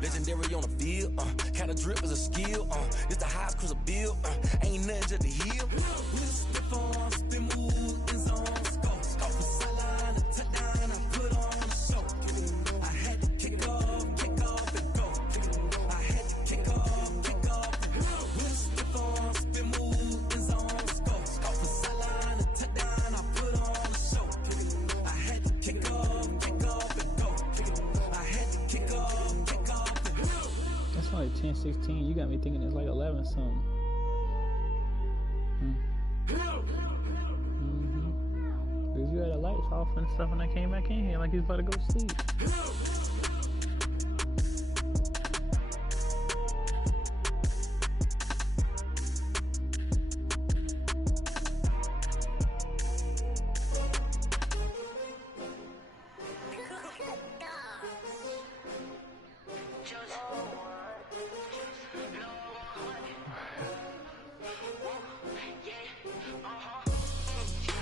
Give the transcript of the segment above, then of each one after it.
Legendary on the field, kind of drip is a skill, it's the highest cruiser bill, ain't nothing just to heal. We just stiff on, spin move, in zone, scope for sideline, a touchdown, I put on a show. I had to kick off and go. I had to kick off and go. We just stiff on, spin move, in zone, scope for sideline, a touchdown, I put on a show. I had to kick off and go. I had to kick off and go. That's like 10, 16. You got me thinking it's like 11 something. Because you had the lights off and stuff when I came back in here like he was about to go sleep.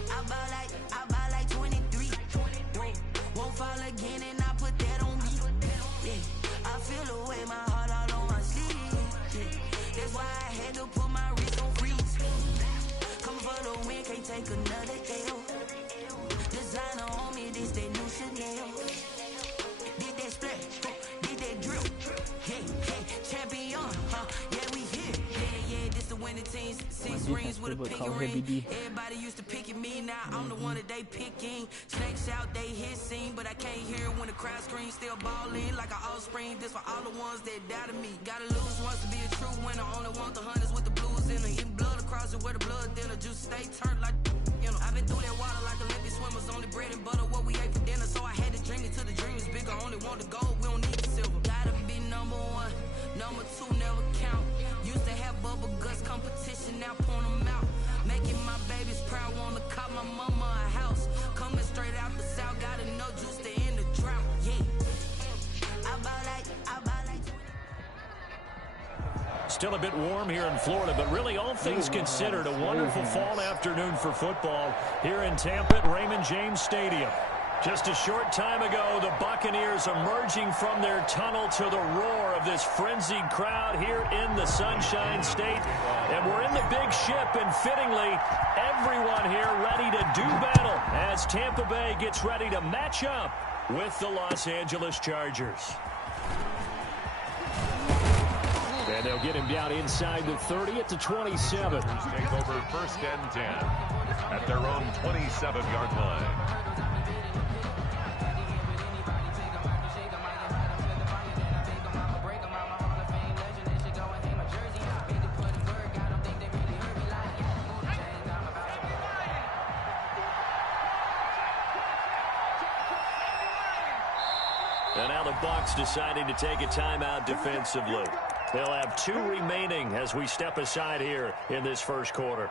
I buy like 23. Won't fall again and I put that on me. Yeah. I feel the way, my heart all on my sleeve. Yeah. That's why I had to put my wrist on freeze. Come for the win, can't take another L. Designer on me, this that new Chanel. Did that splash, did that drip. Yeah, champion, yeah, we here. Yeah, this the winning teams. 6 rings with a pinky ring. Everybody used to pick at me, now I'm the one that they picking. Snakes out, they hissing, but I can't hear when the crowd screams. Still ballin' like an offspring. This for all the ones that doubted me. Gotta lose once to be a true winner. Only want the hunters with the blues in them. Eating blood across it where the blood dinner. Juice stay turned like, you know. I've been through that water like Olympic swimmers. Only bread and butter what we ate for dinner. So I had to dream it till the dream is bigger. Only want the gold, we don't need the silver. Gotta be number 1, number 2 never count. Used to have bubble guts competition, now point them out. Making my babies proud, wanna cop my mama a house. Coming straight out the south, got enough juice to end the drought. Yeah, I buy like. Still a bit warm here in Florida, but really all things considered, a wonderful fall afternoon for football here in Tampa at Raymond James Stadium. Just a short time ago, the Buccaneers emerging from their tunnel to the roar of this frenzied crowd here in the Sunshine State. And we're in the big ship, and fittingly, everyone here ready to do battle as Tampa Bay gets ready to match up with the Los Angeles Chargers. And they'll get him down inside the 30 at the 27. Take over 1st and 10 at their own 27-yard line. And now the Bucs deciding to take a timeout defensively. They'll have 2 remaining as we step aside here in this first quarter.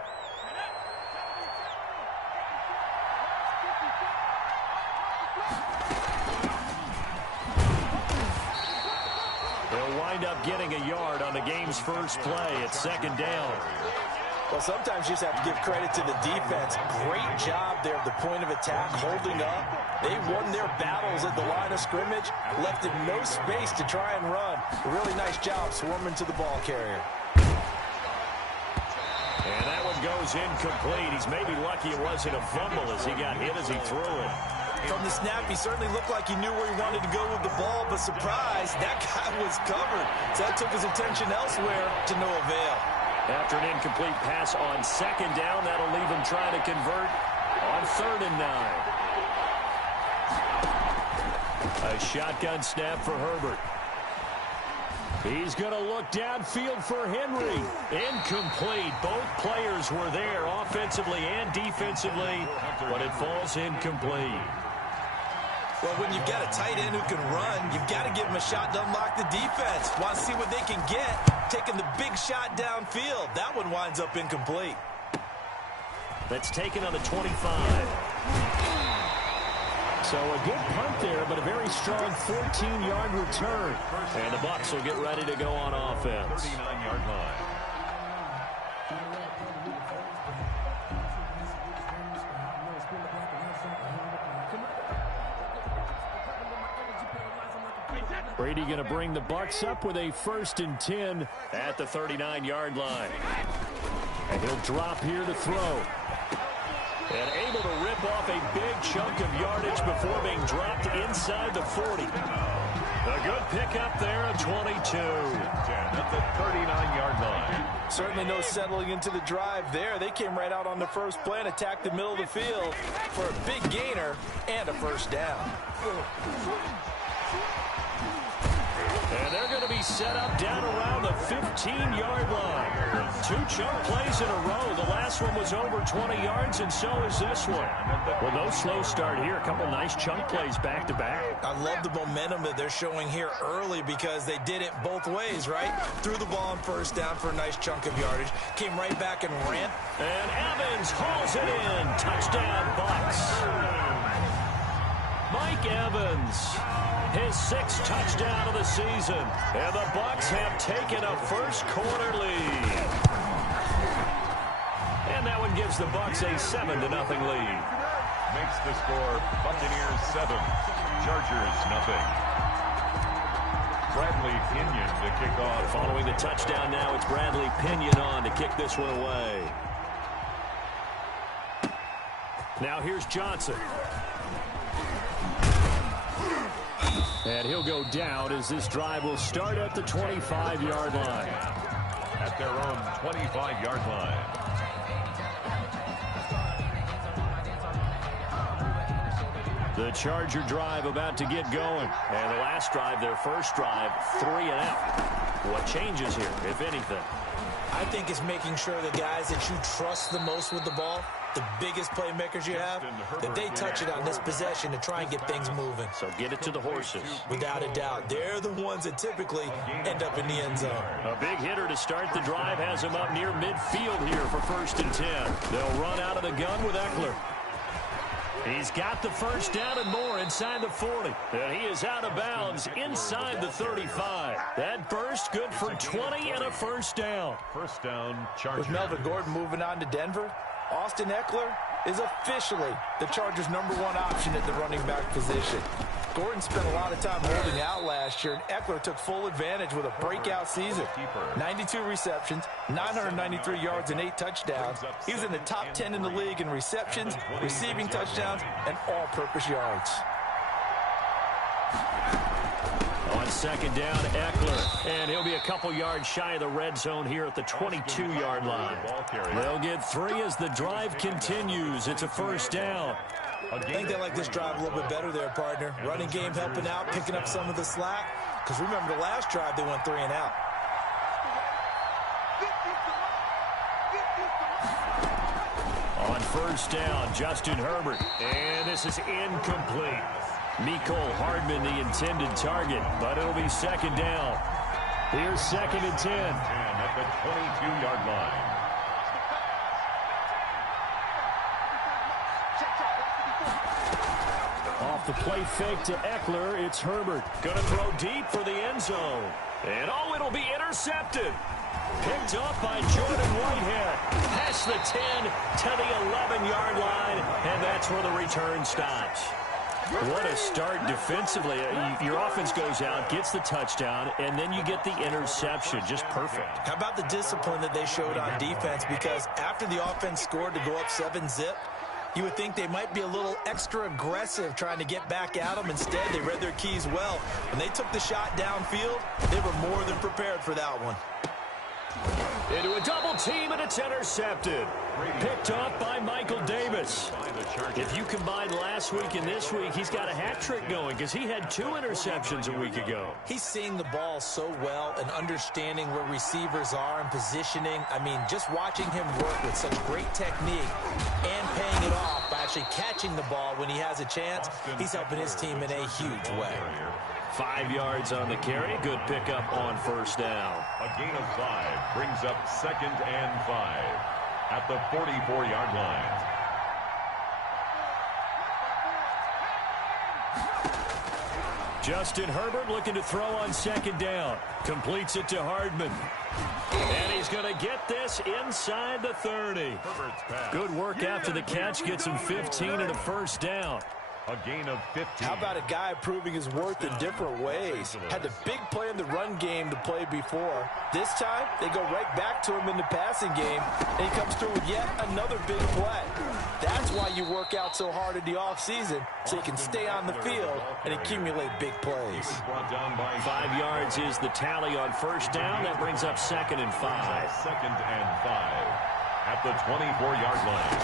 They'll wind up getting a yard on the game's first play at 2nd down. Well, sometimes you just have to give credit to the defense. Great job there at the point of attack, holding up. They won their battles at the line of scrimmage, left it no space to try and run. A really nice job swarming to the ball carrier. And that one goes incomplete. He's maybe lucky it wasn't a fumble as he got hit as he threw it. From the snap, he certainly looked like he knew where he wanted to go with the ball, but surprise, that guy was covered. So that took his attention elsewhere to no avail. After an incomplete pass on 2nd down, that'll leave him trying to convert on 3rd and 9. A shotgun snap for Herbert. He's going to look downfield for Henry. Incomplete. Both players were there offensively and defensively, but it falls incomplete. Well, when you've got a tight end who can run, you've got to give him a shot to unlock the defense. Want to see what they can get, taking the big shot downfield. That one winds up incomplete. That's taken on the 25. So a good punt there, but a very strong 14-yard return. And the Bucs will get ready to go on offense. 39-yard line. Brady going to bring the Bucs up with a 1st and 10 at the 39-yard line. And he'll drop here to throw. And able to rip off a big chunk of yardage before being dropped inside the 40. A good pickup there at 22. At the 39-yard line. Certainly no settling into the drive there. They came right out on the first play and attacked the middle of the field for a big gainer and a 1st down. And they're going to be set up down around the 15-yard line. 2 chunk plays in a row. The last one was over 20 yards, and so is this one. Well, no slow start here. A couple nice chunk plays back-to-back. I love the momentum that they're showing here early because they did it both ways, right? Threw the ball on 1st down for a nice chunk of yardage. Came right back and ran. And Evans hauls it in. Touchdown, Bucs. Mike Evans. His 6th touchdown of the season. And the Bucs have taken a first-quarter lead. And that one gives the Bucs a 7-0 lead. Makes the score Buccaneers 7, Chargers 0. Bradley Pinion to kick off. Following the touchdown now, it's Bradley Pinion on to kick this one away. Now here's Johnson. And he'll go down as this drive will start at the 25-yard line. At their own 25-yard line. The Charger drive about to get going. And the last drive, their first drive, 3 and out. What changes here, if anything? I think it's making sure the guys that you trust the most with the ball, the biggest playmakers you have, that they touch it on this possession to try and get things moving. So get it to the horses. Without a doubt. They're the ones that typically end up in the end zone. A big hitter to start the drive has him up near midfield here for 1st and 10. They'll run out of the gun with Eckler. He's got the 1st down and more inside the 40. And he is out of bounds inside the 35. That burst good for 20 and a 1st down. 1st down, Chargers. With Melvin Gordon moving on to Denver, Austin Eckler is officially the Chargers' #1 option at the running back position. Gordon spent a lot of time holding out last year, and Eckler took full advantage with a breakout season. 92 receptions, 993 yards, and 8 touchdowns. He was in the top 10 in the league in receptions, receiving touchdowns, and all-purpose yards. On 2nd down, Eckler. And he'll be a couple yards shy of the red zone here at the 22-yard line. They'll get 3 as the drive continues. It's a 1st down. I think they like this drive a little bit better there, partner. Running game helping out, picking up some of the slack. Because remember the last drive, they went 3 and out. On 1st down, Justin Herbert. And this is incomplete. Mecole Hardman, the intended target, but it'll be 2nd down. Here's 2nd and 10. At the 22-yard line. Off the play fake to Eckler, it's Herbert. Gonna throw deep for the end zone. And oh, it'll be intercepted. Picked up by Jordan Whitehead. Past the 10 to the 11-yard line, and that's where the return stops. What a start defensively. Your offense goes out, gets the touchdown, and then you get the interception. Just perfect. How about the discipline that they showed on defense? Because after the offense scored to go up 7-zip, you would think they might be a little extra aggressive trying to get back at them. Instead, they read their keys well. When they took the shot downfield, they were more than prepared for that one. Into a double team, and it's intercepted. Picked off by Michael Davis. If you combine last week and this week, he's got a hat trick going because he had 2 interceptions a week ago. He's seeing the ball so well and understanding where receivers are and positioning. I mean, just watching him work with such great technique and paying it off by actually catching the ball when he has a chance, he's helping his team in a huge way. 5 yards on the carry. Good pickup on 1st down. A gain of 5 brings up 2nd and 5 at the 44-yard line. Justin Herbert looking to throw on 2nd down. Completes it to Hardman. And he's going to get this inside the 30. Good work after the catch. Gets him 15 and a 1st down. A gain of 15. How about a guy proving his worth in different ways? Had the big play in the run game to play before. This time, they go right back to him in the passing game, and he comes through with yet another big play. That's why you work out so hard in the offseason, so you can stay on the field and accumulate big plays. 5 yards is the tally on first down. That brings up 2nd and 5. 2nd and 5 at the 24-yard line.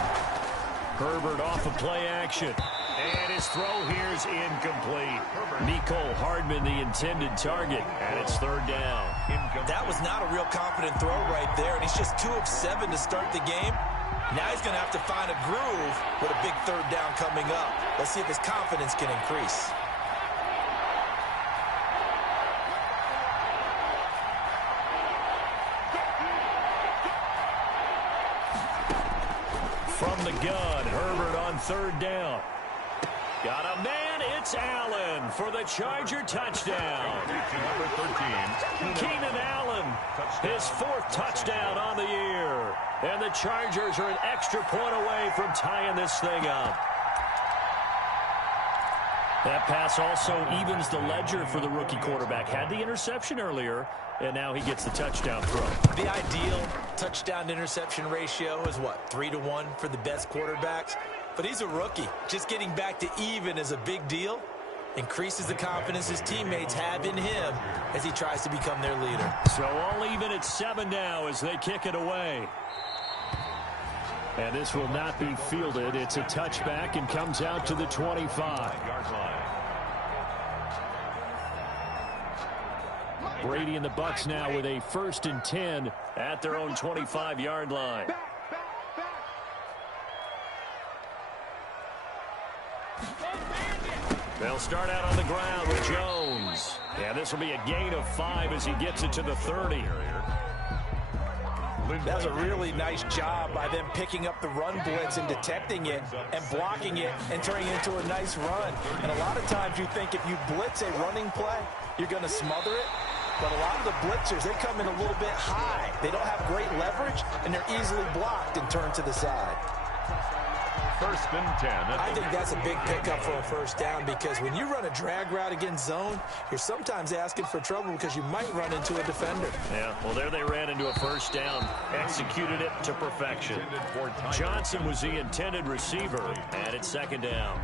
Herbert off of play action. And his throw here is incomplete. Mecole Hardman, the intended target, and it's 3rd down. That was not a real confident throw right there, and he's just 2 of 7 to start the game. Now he's going to have to find a groove with a big 3rd down coming up. Let's see if his confidence can increase. From the gun, Herbert on 3rd down. Got a man, it's Allen for the Charger touchdown. Number 13. Keenan Allen, his 4th touchdown on the year. And the Chargers are an extra point away from tying this thing up. That pass also evens the ledger for the rookie quarterback. Had the interception earlier, and now he gets the touchdown throw. The ideal touchdown-interception ratio is, what, 3-to-1 for the best quarterbacks? But he's a rookie. Just getting back to even is a big deal. Increases the confidence his teammates have in him as he tries to become their leader. So all even at 7 now as they kick it away. And this will not be fielded. It's a touchback and comes out to the 25-yard line. Brady and the Bucs now with a 1st and 10 at their own 25-yard line. They'll start out on the ground with Jones. Yeah, this will be a gain of 5 as he gets it to the 30. That's a really nice job by them picking up the run blitz and detecting it and blocking it and turning it into a nice run. And a lot of times you think if you blitz a running play, you're going to smother it. But a lot of the blitzers, they come in a little bit high. They don't have great leverage, and they're easily blocked and turned to the side. 1st and 10. I think that's a big pickup for a 1st down because when you run a drag route against zone, you're sometimes asking for trouble because you might run into a defender. Yeah, well, there they ran into a 1st down. Executed it to perfection. Johnson was the intended receiver, and it's 2nd down.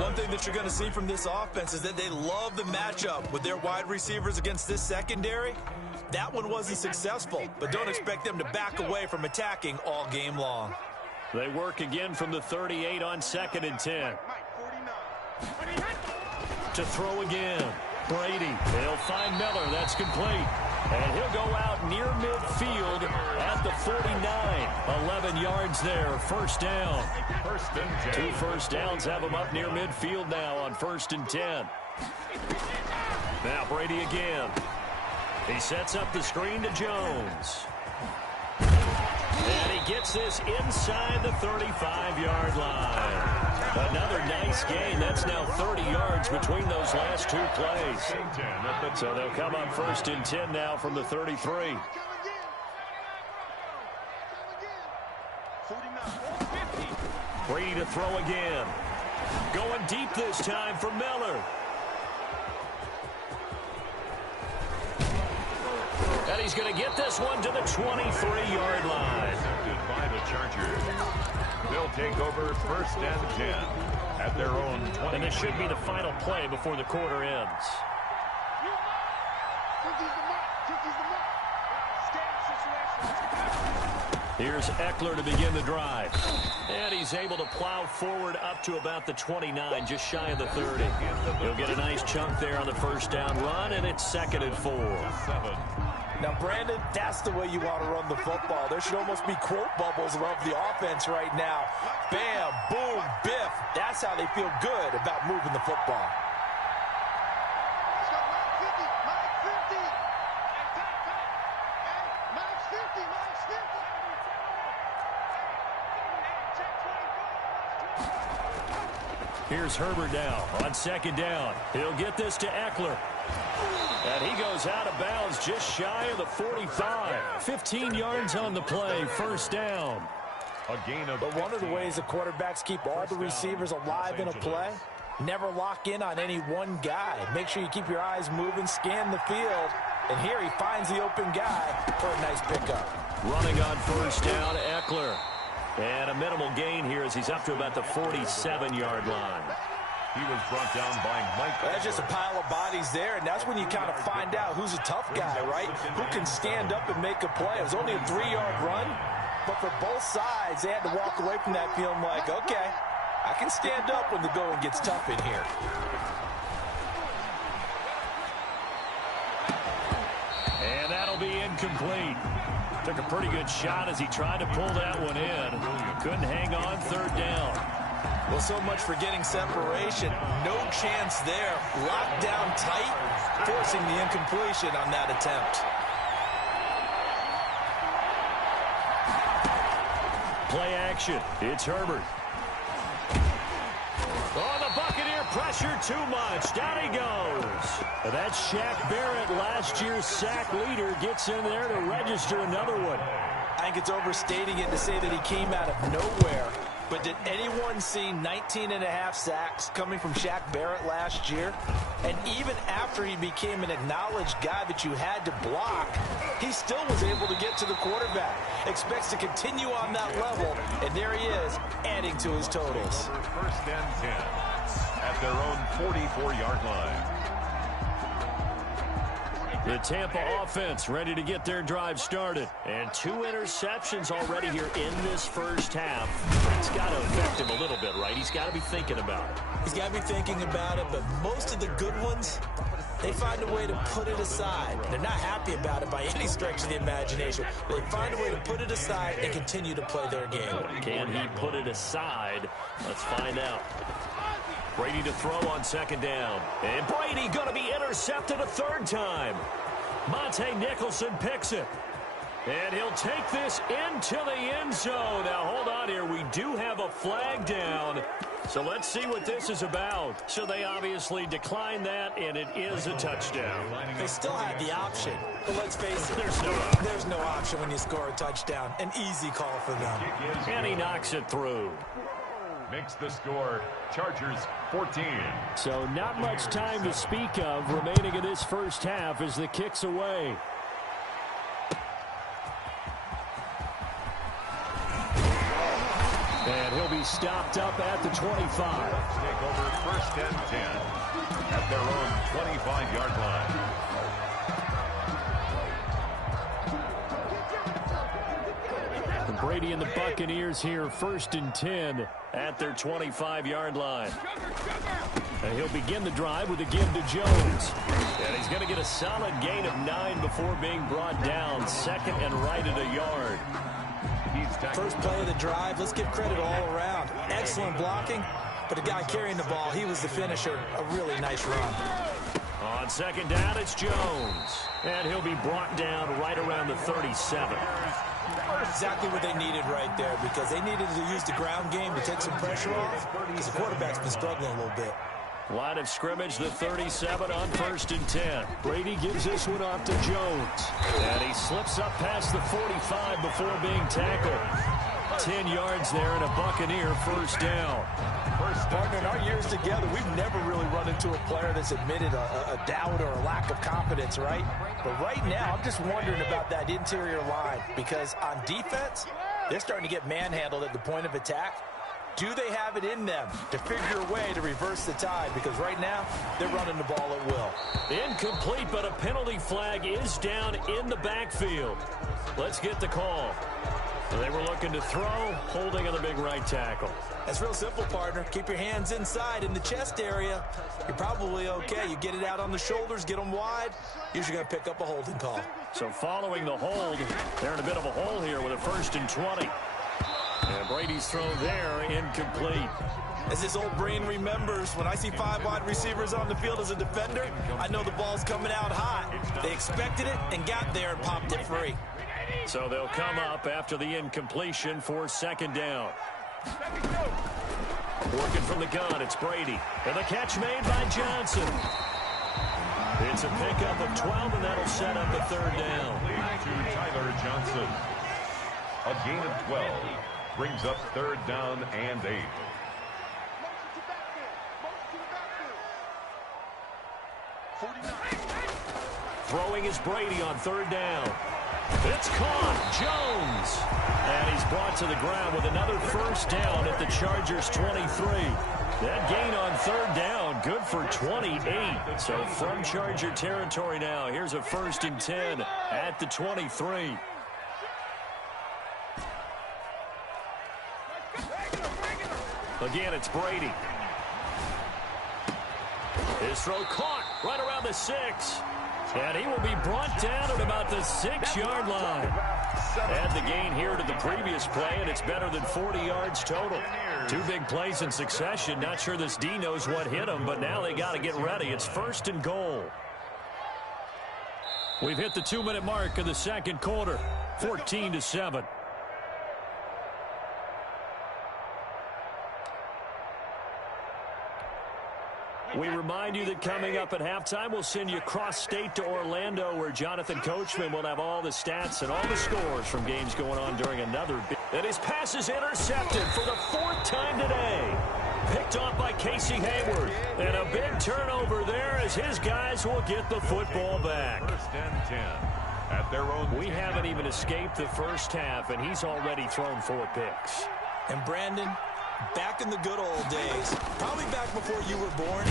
One thing that you're going to see from this offense is that they love the matchup with their wide receivers against this secondary. That one wasn't successful, but don't expect them to back away from attacking all game long. They work again from the 38 on 2nd and 10. To throw again. Brady. They'll find Miller. That's complete. And he'll go out near midfield at the 49. 11 yards there. 1st down. 1st and 10. 2 first downs have him up near midfield now on 1st and 10. Now Brady again. He sets up the screen to Jones. And he gets this inside the 35-yard line. Another nice gain. That's now 30 yards between those last 2 plays. So they'll come up 1st and 10 now from the 33. Brady to throw again. Going deep this time for Miller. And he's going to get this one to the 23-yard line. By the Chargers. They'll take over 1st and 10 at their own 20. And this should be the final play before the quarter ends. Here's Eckler to begin the drive. And he's able to plow forward up to about the 29, just shy of the 30. He'll get a nice chunk there on the 1st down run, and it's 2nd and 4. Now, Brandon, that's the way you want to run the football. There should almost be quote bubbles above the offense right now. Bam, boom, biff. That's how they feel good about moving the football. Here's Herbert now on 2nd down. He'll get this to Eckler. And he goes out of bounds just shy of the 45. 15 yards on the play, 1st down. A gain of But one of the ways the quarterbacks keep all the receivers alive in a play Never lock in on any one guy. Make sure you keep your eyes moving, scan the field. And here he finds the open guy for a nice pickup. Running on first down, Eckler. And a minimal gain here as he's up to about the 47-yard line. He was brought down by Mike. That's just a pile of bodies there, and that's when you kind of find out who's a tough guy, right? Who can stand up and make a play. It was only a 3-yard run, but for both sides, they had to walk away from that feeling like, okay, I can stand up when the going gets tough in here. And that'll be incomplete. Took a pretty good shot as he tried to pull that one in. Couldn't hang on third down. Well, so much for getting separation. No chance there. Locked down tight, forcing the incompletion on that attempt. Play action. It's Herbert. Oh, the Buccaneer pressure too much. Down he goes. That's Shaq Barrett, last year's sack leader, gets in there to register another one. I think it's overstating it to say that he came out of nowhere. But did anyone see 19.5 sacks coming from Shaq Barrett last year? And even after he became an acknowledged guy that you had to block, he still was able to get to the quarterback. Expects to continue on that level, and there he is, adding to his totals. First and 10 at their own 44-yard line. The Tampa offense ready to get their drive started. And 2 interceptions already here in this first half. It's got to affect him a little bit, right? He's got to be thinking about it. He's got to be thinking about it, but most of the good ones, they find a way to put it aside. They're not happy about it by any stretch of the imagination. They find a way to put it aside and continue to play their game. Can he put it aside? Let's find out. Brady to throw on second down. And Brady going to be intercepted a third time. Monte Nicholson picks it. And he'll take this into the end zone. Now, hold on here. We do have a flag down. So let's see what this is about. So they obviously declined that, and it is a touchdown. They still had the option. But let's face it, there's no option when you score a touchdown. An easy call for them. And he knocks it through. Makes the score Chargers 14. So not much time to speak of remaining in this first half as the kick's away. And he'll be stopped up at the 25. Take over first and 10 at their own 25-yard line. Brady and the Buccaneers here first and 10 at their 25-yard line. And he'll begin the drive with a give to Jones. And he's going to get a solid gain of 9 before being brought down. Second and right at a yard. First play of the drive, let's give credit all around. Excellent blocking, but the guy carrying the ball, he was the finisher. A really nice run. On second down, it's Jones. And he'll be brought down right around the 37. Exactly what they needed right there, because they needed to use the ground game to take some pressure off, because the quarterback's been struggling a little bit. Line of scrimmage, the 37 on first and 10. Brady gives this one off to Jones. And he slips up past the 45 before being tackled. 10 yards there and a Buccaneer first down. Partner, in our years together, we've never really run into a player that's admitted a doubt or a lack of confidence, right? But right now, I'm just wondering about that interior line, because on defense, they're starting to get manhandled at the point of attack. Do they have it in them to figure a way to reverse the tide? Because right now, they're running the ball at will. Incomplete, but a penalty flag is down in the backfield. Let's get the call. They were looking to throw, holding on the big right tackle. That's real simple, partner. Keep your hands inside in the chest area. You're probably okay. You get it out on the shoulders, get them wide. Usually going to pick up a holding call. So following the hold, they're in a bit of a hole here with a first and 20. And Brady's throw there, incomplete. As his old brain remembers, when I see 5 wide receivers on the field as a defender, I know the ball's coming out hot. They expected it and got there and popped it free. So they'll come up after the incompletion for second down. Working from the gun, it's Brady. And the catch made by Johnson. It's a pickup of 12, and that'll set up a third down. To Tyler Johnson. A gain of 12 brings up third down and 8. Throwing is Brady on third down. It's caught. Jones. And he's brought to the ground with another first down at the Chargers' 23. That gain on third down, good for 28. So from Charger territory now, here's a 1st and 10 at the 23. Again, it's Brady. His throw caught right around the 6. And he will be brought down at about the 6-yard line. Add the gain here to the previous play, and it's better than 40 yards total. 2 big plays in succession. Not sure this D knows what hit him, but now they got to get ready. It's 1st and goal. We've hit the 2-minute mark of the second quarter. 14-7. We remind you that coming up at halftime, we'll send you cross-state to Orlando, where Jonathan Coachman will have all the stats and all the scores from games going on during another. And his pass is intercepted for the 4th time today. Picked off by Casey Hayward. And a big turnover there as his guys will get the football back. 1st and 10 at their own. We haven't even escaped the first half, and he's already thrown 4 picks. And Brandon, back in the good old days, probably back before you were born,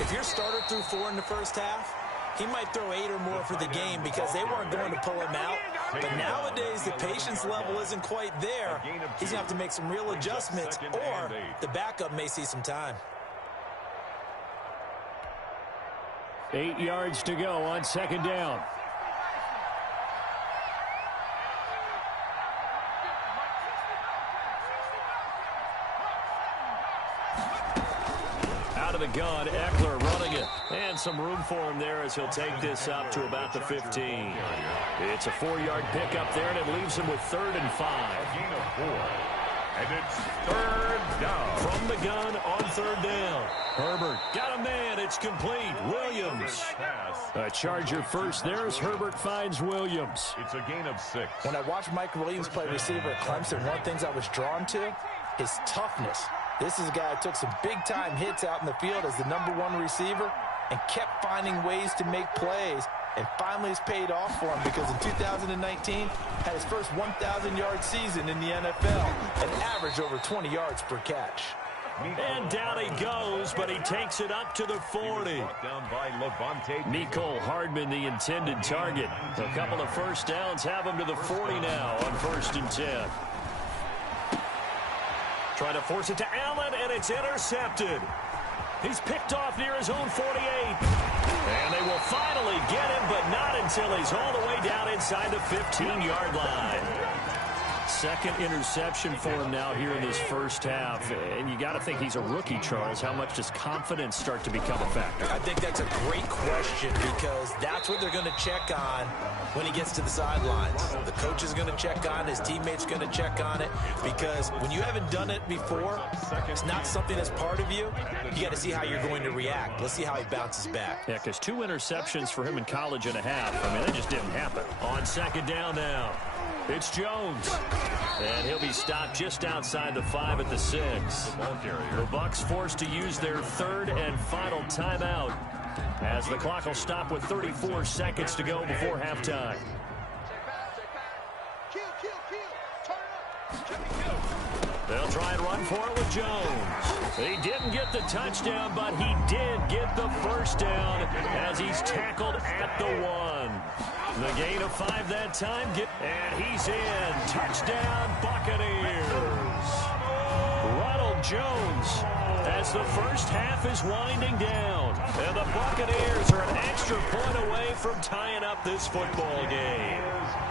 if your starter threw 4 in the first half, he might throw 8 or more for the game because they weren't going to pull him out. But nowadays, the patience level isn't quite there. He's going to have to make some real adjustments, or the backup may see some time. 8 yards to go on 2nd down. Out of the gun, Eckler running it. And some room for him there as he'll take this up to about the 15. It's a 4-yard pickup there, and it leaves him with 3rd and 5. Gain of 4. And it's 3rd down. From the gun on 3rd down. Herbert got a man. It's complete. Williams. A Charger first there as Herbert finds Williams. It's a gain of 6. When I watched Mike Williams play receiver at Clemson, one of the things I was drawn to, his toughness. This is a guy who took some big-time hits out in the field as the #1 receiver and kept finding ways to make plays. And finally it's paid off for him because in 2019 had his first 1,000-yard season in the NFL and averaged over 20 yards per catch. And down he goes, but he takes it up to the 40. Mecole Hardman, the intended target. A couple of first downs have him to the 40 now on 1st and 10. Trying to force it to Allen, and it's intercepted. He's picked off near his own 48. And they will finally get him, but not until he's all the way down inside the 15-yard line. 2nd interception for him now here in this first half. And you got to think he's a rookie, Charles. How much does confidence start to become a factor? I think that's a great question because that's what they're going to check on when he gets to the sidelines. The coach is going to check on it. His teammates going to check on it because when you haven't done it before, it's not something that's part of you. You got to see how you're going to react. Let's see how he bounces back. Yeah, because 2 interceptions for him in college and a half. I mean, that just didn't happen. On 2nd down now. It's Jones. And he'll be stopped just outside the 5 at the 6. The Bucs forced to use their 3rd and final timeout as the clock will stop with 34 seconds to go before halftime. They'll try and run for it with Jones. He didn't get the touchdown, but he did get the first down as he's tackled at the 1. The gain of 5 that time. And he's in. Touchdown, Buccaneers. Ronald Jones as the first half is winding down. And the Buccaneers are an extra point away from tying up this football game.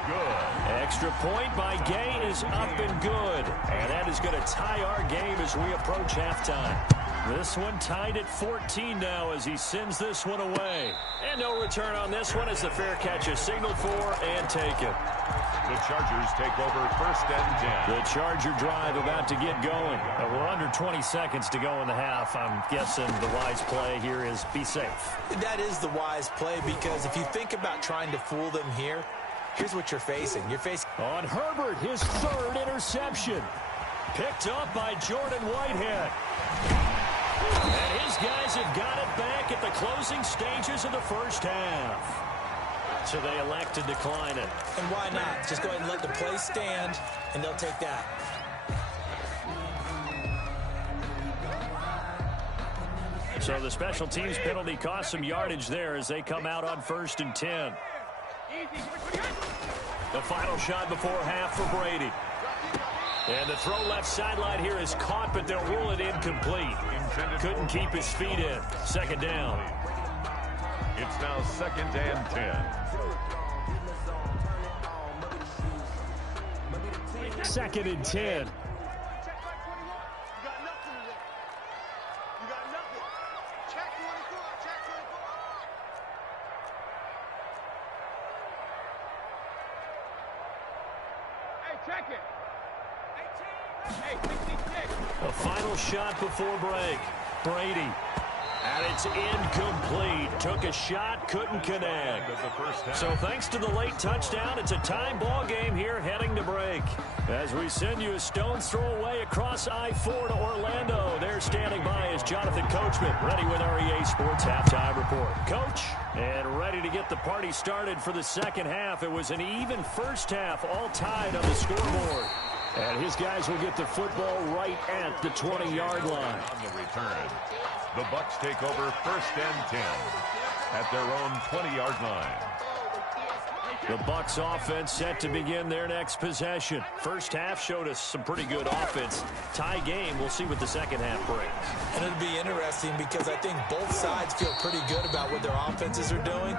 Good. Extra point by Gay is up and good. And that is going to tie our game as we approach halftime. This one tied at 14 now as he sends this one away. And no return on this one as the fair catch is signaled for and taken. The Chargers take over 1st and 10. The Charger drive about to get going. We're under 20 seconds to go in the half. I'm guessing the wise play here is be safe. That is the wise play because if you think about trying to fool them here, here's what you're facing. You're facing on Herbert, his 3rd interception. Picked up by Jordan Whitehead. And his guys have got it back at the closing stages of the first half. So they elect to decline it. And why not? Just go ahead and let the play stand, and they'll take that. So the special teams penalty cost some yardage there as they come out on 1st and 10. The final shot before half for Brady. And the throw left sideline here is caught, but they'll rule it incomplete. Couldn't keep his feet in. 2nd down. It's now 2nd and 10. 2nd and 10. A final shot before break. Brady. And it's incomplete. Took a shot, couldn't connect. So thanks to the late touchdown, it's a time ball game here heading to break. As we send you a stone's throw away across I-4 to Orlando. There standing by is Jonathan Coachman, ready with our EA Sports Halftime Report. Coach, and ready to get the party started for the second half. It was an even first half, all tied on the scoreboard. And his guys will get the football right at the 20-yard line. On the return, the Bucs take over 1st and 10 at their own 20-yard line. The Bucs offense set to begin their next possession. First half showed us some pretty good offense. Tie game. We'll see what the second half brings. And it'll be interesting because I think both sides feel pretty good about what their offenses are doing.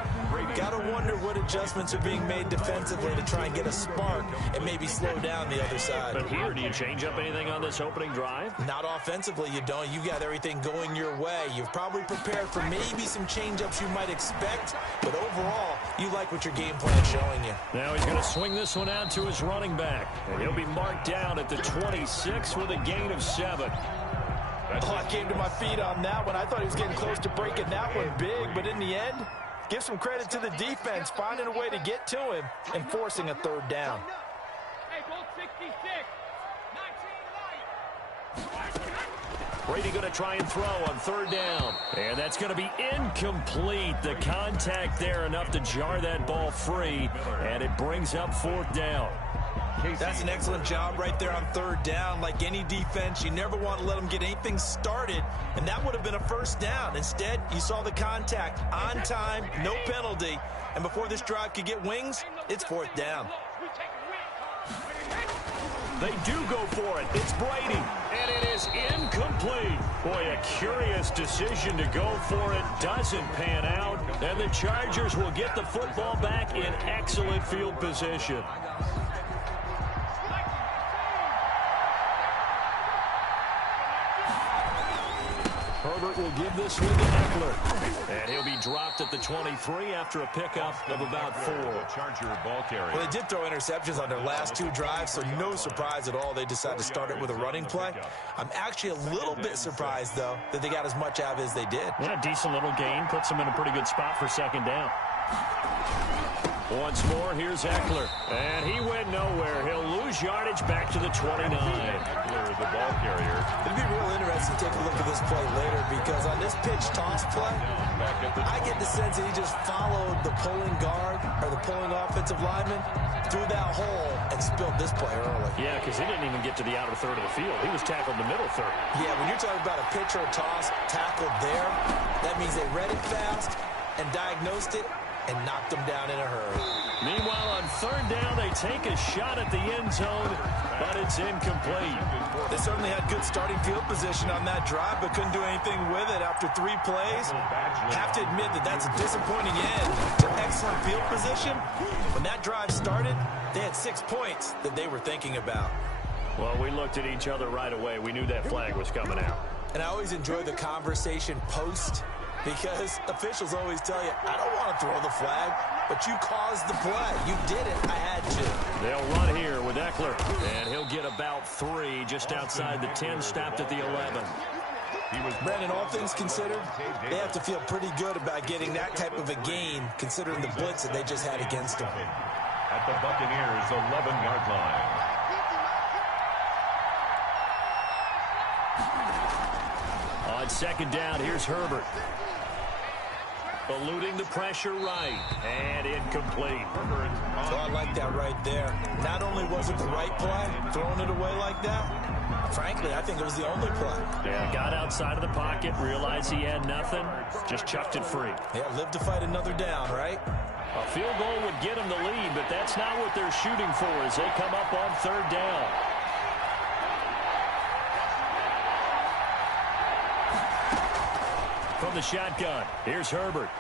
Got to wonder what adjustments are being made defensively to try and get a spark and maybe slow down the other side. But here, do you change up anything on this opening drive? Not offensively, you don't. You've got everything going your way. You've probably prepared for maybe some change-ups you might expect, but overall, you like what your game plan is showing you. Now he's going to swing this one out to his running back, and he'll be marked down at the 26 with a gain of 7. Oh, I came to my feet on that one. I thought he was getting close to breaking that one big, but in the end, give some credit to the defense, finding a way to get to him and forcing a 3rd down. Brady going to try and throw on 3rd down. And that's going to be incomplete. The contact there enough to jar that ball free, and it brings up 4th down. That's an excellent job right there on 3rd down. Like any defense, you never want to let them get anything started, and that would have been a 1st down. Instead, you saw the contact on time, no penalty, and before this drive could get wings, it's 4th down. They do go for it. It's Brady, and it is incomplete. Boy, a curious decision to go for it. Doesn't pan out, and the Chargers will get the football back in excellent field position. Herbert will give this one to Eckler. And he'll be dropped at the 23 after a pickup of about 4. Charger ball carrier. Well, they did throw interceptions on their last 2 drives, so no surprise at all they decided to start it with a running play. I'm actually a little bit surprised, though, that they got as much out of it as they did. Yeah, decent little gain. Puts them in a pretty good spot for 2nd down. Once more, here's Eckler. And he went nowhere. He'll lose yardage back to the 29. Eckler, the ball carrier. It'll be real interesting to take a look at this play later because on this pitch toss play, I get the sense that he just followed the pulling guard or the pulling offensive lineman through that hole and spilled this play early. Yeah, because he didn't even get to the outer third of the field. He was tackled in the middle third. Yeah, when you're talking about a pitch or a toss tackled there, that means they read it fast and diagnosed it and knocked them down in a hurry. Meanwhile, on 3rd down, they take a shot at the end zone, but it's incomplete. They certainly had good starting field position on that drive, but couldn't do anything with it after 3 plays. Have to admit that that's a disappointing end to excellent field position. When that drive started, they had 6 points that they were thinking about. Well, we looked at each other right away. We knew that flag was coming out. And I always enjoy the conversation post because officials always tell you, I don't want to throw the flag, but you caused the play. You did it. I had to. They'll run here with Eckler, and he'll get about 3 just outside the 10, stopped at the 11. Brandon, all things considered, they have to feel pretty good about getting that type of a gain considering the blitz that they just had against them. At the Buccaneers' 11-yard line. On On second down, here's Herbert. Eluding the pressure right. And incomplete. So I like that right there. Not only was it the right play, throwing it away like that, frankly, I think it was the only play. Yeah, got outside of the pocket, realized he had nothing, just chucked it free. Yeah, live to fight another down, right? A field goal would get them the lead, but that's not what they're shooting for as they come up on third down. From the shotgun, here's Herbert.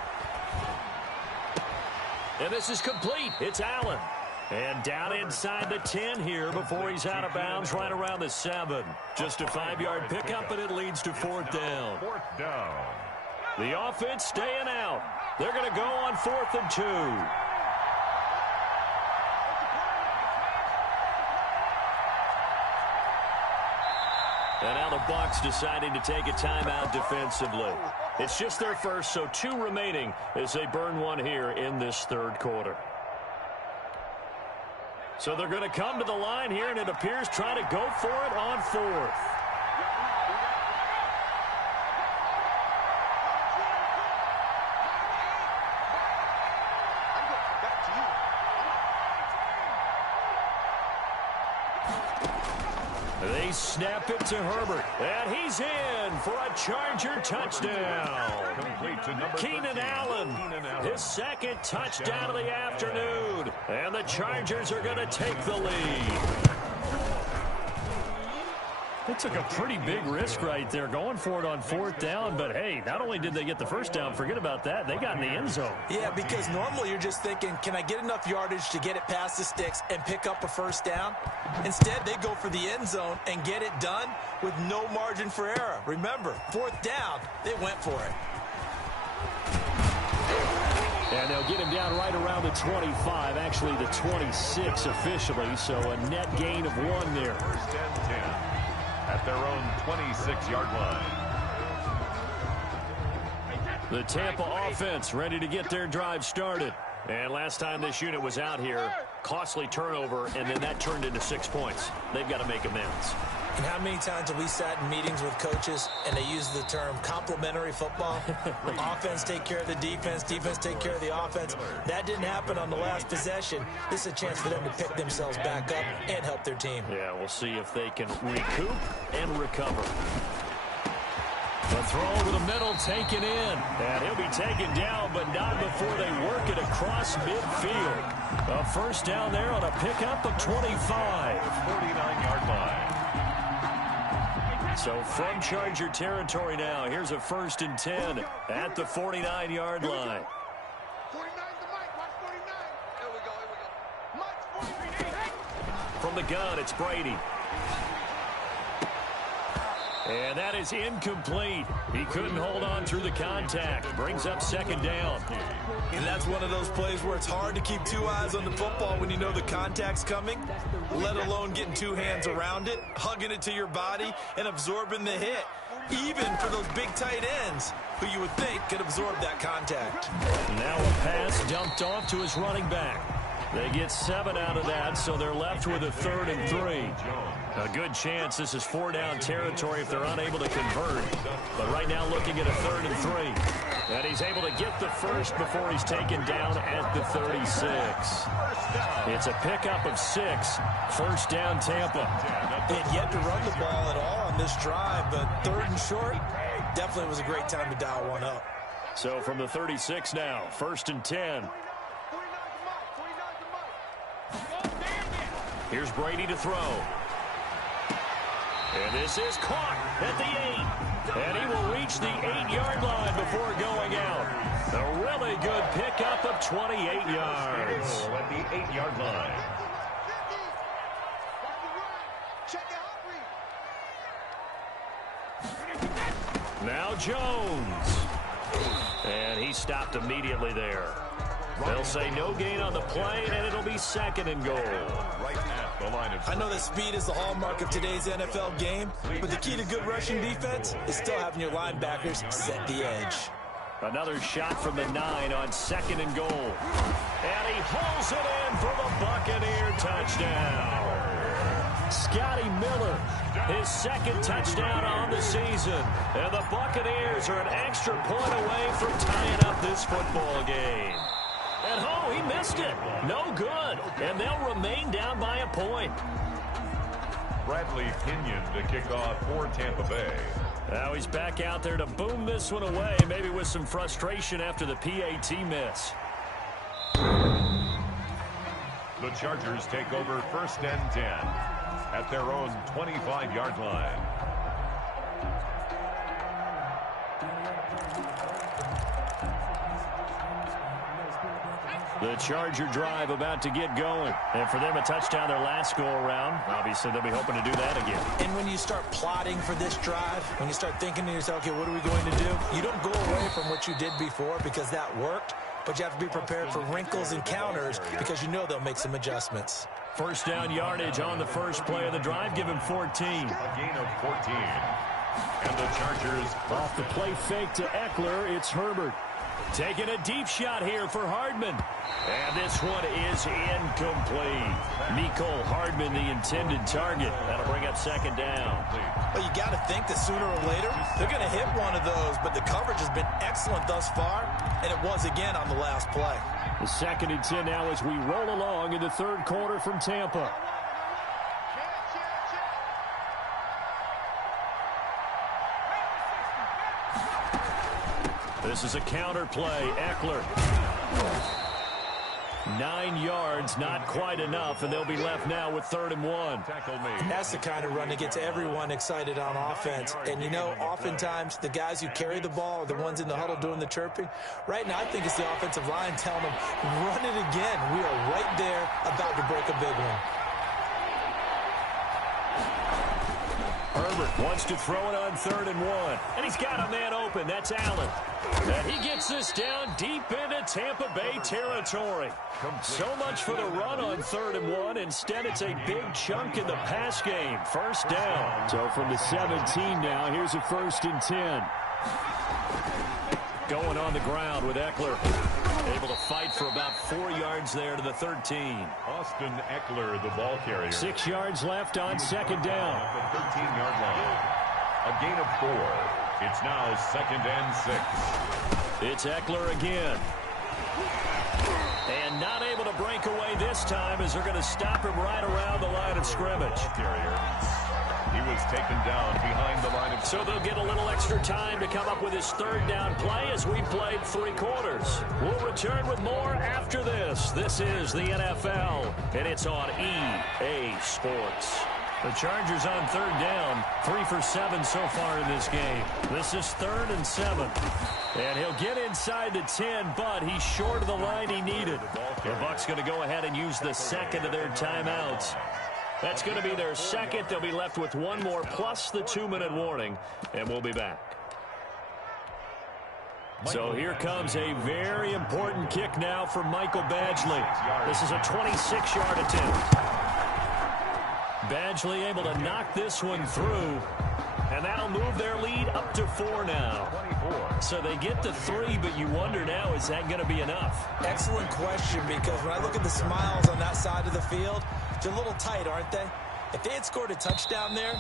And this is complete. It's Allen. And down inside the 10 here before he's out of bounds right around the 7. Just a 5-yard pickup, and it leads to fourth down. Fourth down. The offense staying out. They're going to go on 4th and 2. And now the Bucs deciding to take a timeout defensively. It's just their first, so 2 remaining as they burn one here in this third quarter. So they're going to come to the line here, and it appears trying to go for it on 4th. They snap it to Herbert, and he's in for a Charger touchdown. Keenan Allen, his second touchdown of the afternoon, and the Chargers are going to take the lead. They took a pretty big risk right there going for it on 4th down, but hey, not only did they get the first down, forget about that, they got in the end zone. Yeah, because normally you're just thinking, can I get enough yardage to get it past the sticks and pick up a first down? Instead, they go for the end zone and get it done with no margin for error. Remember, 4th down, they went for it. And they'll get him down right around the 25, actually the 26 officially, so a net gain of 1 there. First and 10 at their own 26-yard line. The Tampa offense ready to get their drive started. And last time this unit was out here, costly turnover, and then that turned into 6 points. They've got to make amends. And how many times have we sat in meetings with coaches and they use the term complementary football? Offense take care of the defense, defense take care of the offense. That didn't happen on the last possession. This is a chance for them to pick themselves back up and help their team. Yeah, we'll see if they can recoup and recover. The throw over the middle taken in. And he'll be taken down, but not before they work it across midfield. A first down there on a pickup of 25. 49-yard line. So from Charger territory now, here's a 1st and 10 at the 49-yard line. 49 to Mike. Watch 49. Here we go. Mike 49. From the gun, it's Brady. And that is incomplete. He couldn't hold on through the contact. Brings up 2nd down. And that's one of those plays where it's hard to keep 2 eyes on the football when you know the contact's coming, let alone getting 2 hands around it, hugging it to your body, and absorbing the hit. Even for those big tight ends who you would think could absorb that contact. Now a pass dumped off to his running back. They get 7 out of that, so they're left with a 3rd and 3. A good chance this is 4-down territory if they're unable to convert. But right now looking at a 3rd and 3. And he's able to get the first before he's taken down at the 36. It's a pickup of 6. 1st down Tampa. They had yet to run the ball at all on this drive, but 3rd and short definitely was a great time to dial one up. So from the 36 now, 1st and 10. Here's Brady to throw. And this is caught at the 8. And he will reach the 8-yard line before going out. A really good pickup of 28 yards. At the 8-yard line. Now Jones. And he stopped immediately there. They'll say no gain on the play, and it'll be 2nd and goal. Right at the line of... I know that speed is the hallmark of today's NFL game, but the key to good rushing defense is still having your linebackers set the edge. Another shot from the 9 on 2nd and goal. And he hauls it in for the Buccaneer touchdown. Scotty Miller, his second touchdown on the season. And the Buccaneers are an extra point away from tying up this football game. And he missed it. No good. And they'll remain down by a point. Bradley Pinion to kick off for Tampa Bay. Now he's back out there to boom this one away, maybe with some frustration after the PAT miss. The Chargers take over 1st and 10 at their own 25-yard line. The Charger drive about to get going. And for them, a touchdown their last go-around. Obviously, they'll be hoping to do that again. And when you start plotting for this drive, when you start thinking to yourself, okay, what are we going to do? You don't go away from what you did before because that worked, but you have to be prepared for wrinkles and counters because you know they'll make some adjustments. First down yardage on the first play of the drive. Give him 14. A gain of 14. And the Chargers off the play fake to Eckler. It's Herbert. Taking a deep shot here for Hardman. And this one is incomplete. Mecole Hardman, the intended target. That'll bring up second down. Well, you got to think that sooner or later, they're going to hit one of those, but the coverage has been excellent thus far, and it was again on the last play. The 2nd and 10 now as we roll along in the third quarter from Tampa. This is a counter play. Eckler. 9 yards, not quite enough, and they'll be left now with 3rd and 1. And that's the kind of run that gets everyone excited on offense. And, you know, oftentimes the guys who carry the ball are the ones in the huddle doing the chirping. Right now, I think it's the offensive line telling them, run it again. We are right there about to break a big one. Herbert wants to throw it on 3rd and 1. And he's got a man open. That's Allen. And he gets this down deep into Tampa Bay territory. So much for the run on 3rd and 1. Instead, it's a big chunk in the pass game. First down. So from the 17 now, here's a 1st and 10. Going on the ground with Eckler. Able to fight for about 4 yards there to the 13. Austin Eckler, the ball carrier. 6 yards left on 2nd down. The 13-yard line. A gain of 4. It's now 2nd and 6. It's Eckler again. And not able to break away this time as they're going to stop him right around the line of scrimmage. He was taken down behind the line of... So they'll get a little extra time to come up with his 3rd down play as we played 3 quarters. We'll return with more after this. This is the NFL, and it's on EA Sports. The Chargers on 3rd down, 3 for 7 so far in this game. This is 3rd and 7. And he'll get inside the 10, but he's short of the line he needed. The Bucs going to go ahead and use the 2nd of their timeouts. That's going to be their 2nd. They'll be left with 1 more plus the 2-minute warning, and we'll be back. So here comes a very important kick now for Michael Badgley. This is a 26-yard attempt. Badgley able to knock this one through, and that'll move their lead up to 4 now. So they get to 3, but you wonder now, is that going to be enough? Excellent question, because when I look at the smiles on that side of the field, they're a little tight, aren't they? If they had scored a touchdown there,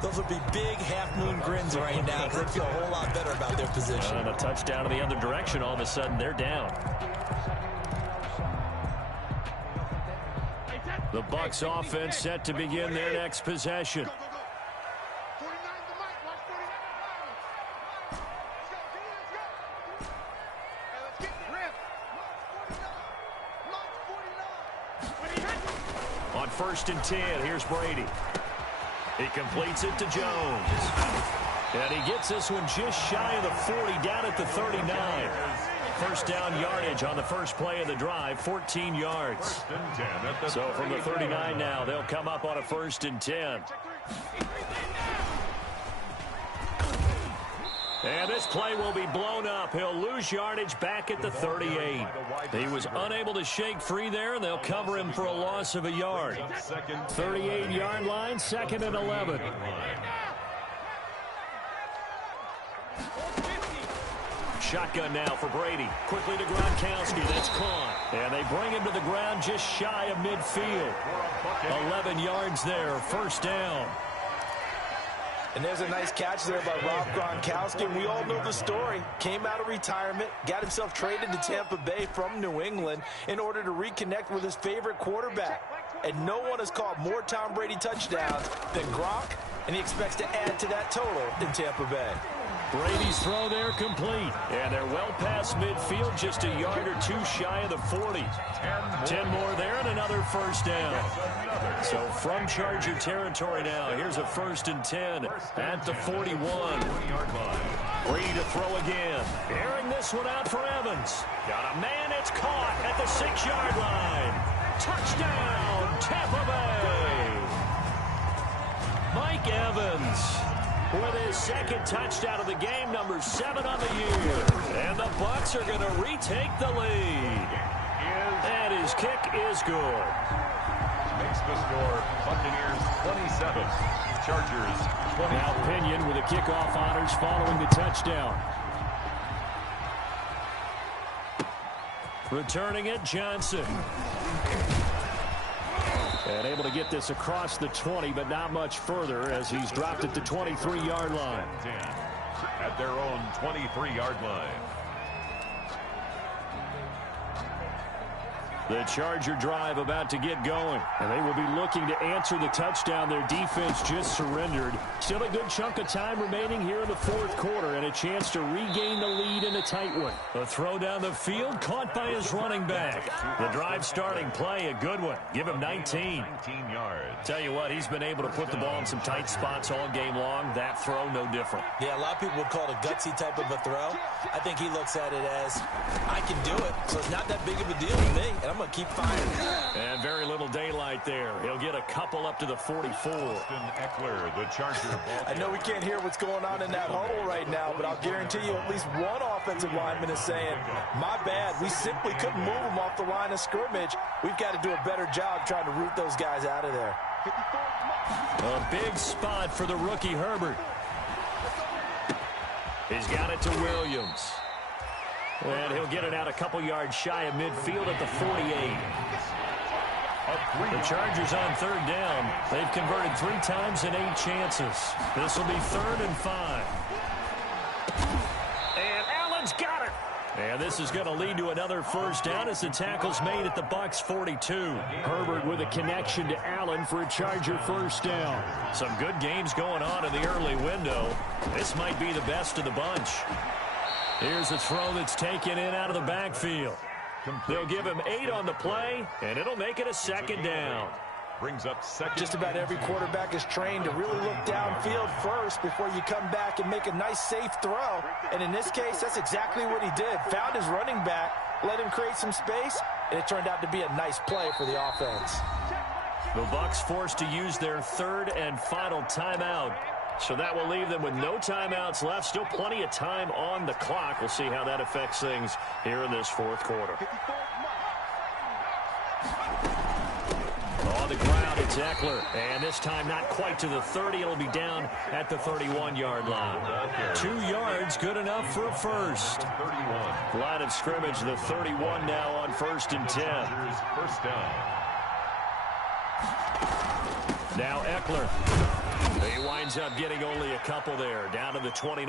those would be big half-moon grins right now because they'd feel a whole lot better about their position. And a touchdown in the other direction, all of a sudden they're down. The Bucs offense set to begin their next possession. On 1st and 10, here's Brady. He completes it to Jones. And he gets this one just shy of the 40, down at the 39. First down yardage on the first play of the drive, 14 yards. So from the 39 now, they'll come up on a 1st and 10. And this play will be blown up. He'll lose yardage back at the 38. He was unable to shake free there, and they'll cover him for a loss of a yard. 38-yard line, 2nd and 11. shotgun now for Brady. Quickly to Gronkowski. That's caught. And they bring him to the ground just shy of midfield. 11 yards there. First down. And there's a nice catch there by Rob Gronkowski. And we all know the story. Came out of retirement, got himself traded to Tampa Bay from New England in order to reconnect with his favorite quarterback. And no one has caught more Tom Brady touchdowns than Gronk, and he expects to add to that total in Tampa Bay. Brady's throw there complete. And they're well past midfield, just a yard or two shy of the 40. 10 more there and another first down. So from Charger territory now, here's a 1st and 10 at the 41. Brady to throw again. Airing this one out for Evans. Got a man, it's caught at the 6-yard line. Touchdown, Tampa Bay. Mike Evans with his second touchdown of the game, number 7 on the year. And the Bucs are going to retake the lead. And his kick is good. Makes the score Buccaneers 27, Chargers 20. Now Pinion with the kickoff honors following the touchdown. Returning it, Johnson. And able to get this across the 20, but not much further as he's dropped at the 23-yard line. At their own 23-yard line. The Charger drive about to get going, and they will be looking to answer the touchdown their defense just surrendered. Still a good chunk of time remaining here in the 4th quarter, and a chance to regain the lead in a tight one. A throw down the field, caught by his running back. The drive starting play, a good one. Give him 19. 19 yards. Tell you what, he's been able to put the ball in some tight spots all game long. That throw, no different. Yeah, a lot of people would call it a gutsy type of a throw. I think he looks at it as, I can do it, so it's not that big of a deal to me, and I'm going to keep firing. And very little daylight there. He'll get a couple up to the 44. Eckler, the Charger. I know we can't hear what's going on in that huddle right now, but I'll guarantee you at least one offensive lineman is saying, my bad, we simply couldn't move them off the line of scrimmage. We've got to do a better job trying to root those guys out of there. A big spot for the rookie Herbert. He's got it to Williams. And he'll get it out a couple yards shy of midfield at the 48. The Chargers on 3rd down. They've converted 3 times in 8 chances. This will be 3rd and 5. And Allen's got it. And this is going to lead to another first down as the tackle's made at the Bucs 42. Herbert with a connection to Allen for a Charger first down. Some good games going on in the early window. This might be the best of the bunch. Here's a throw that's taken in out of the backfield. They'll give him 8 on the play, and it'll make it a 2nd down. Brings up second. Just about every quarterback is trained to really look downfield first before you come back and make a nice, safe throw. And in this case, that's exactly what he did. Found his running back, let him create some space, and it turned out to be a nice play for the offense. The Bucs forced to use their 3rd and final timeout. So that will leave them with no timeouts left. Still plenty of time on the clock. We'll see how that affects things here in this 4th quarter. On the ground, it's Eckler. And this time not quite to the 30. It'll be down at the 31-yard line. 2 yards, good enough for a first. 31. Line of scrimmage, the 31 now on 1st and 10. First down. Now Eckler. He winds up getting only a couple there, down to the 29.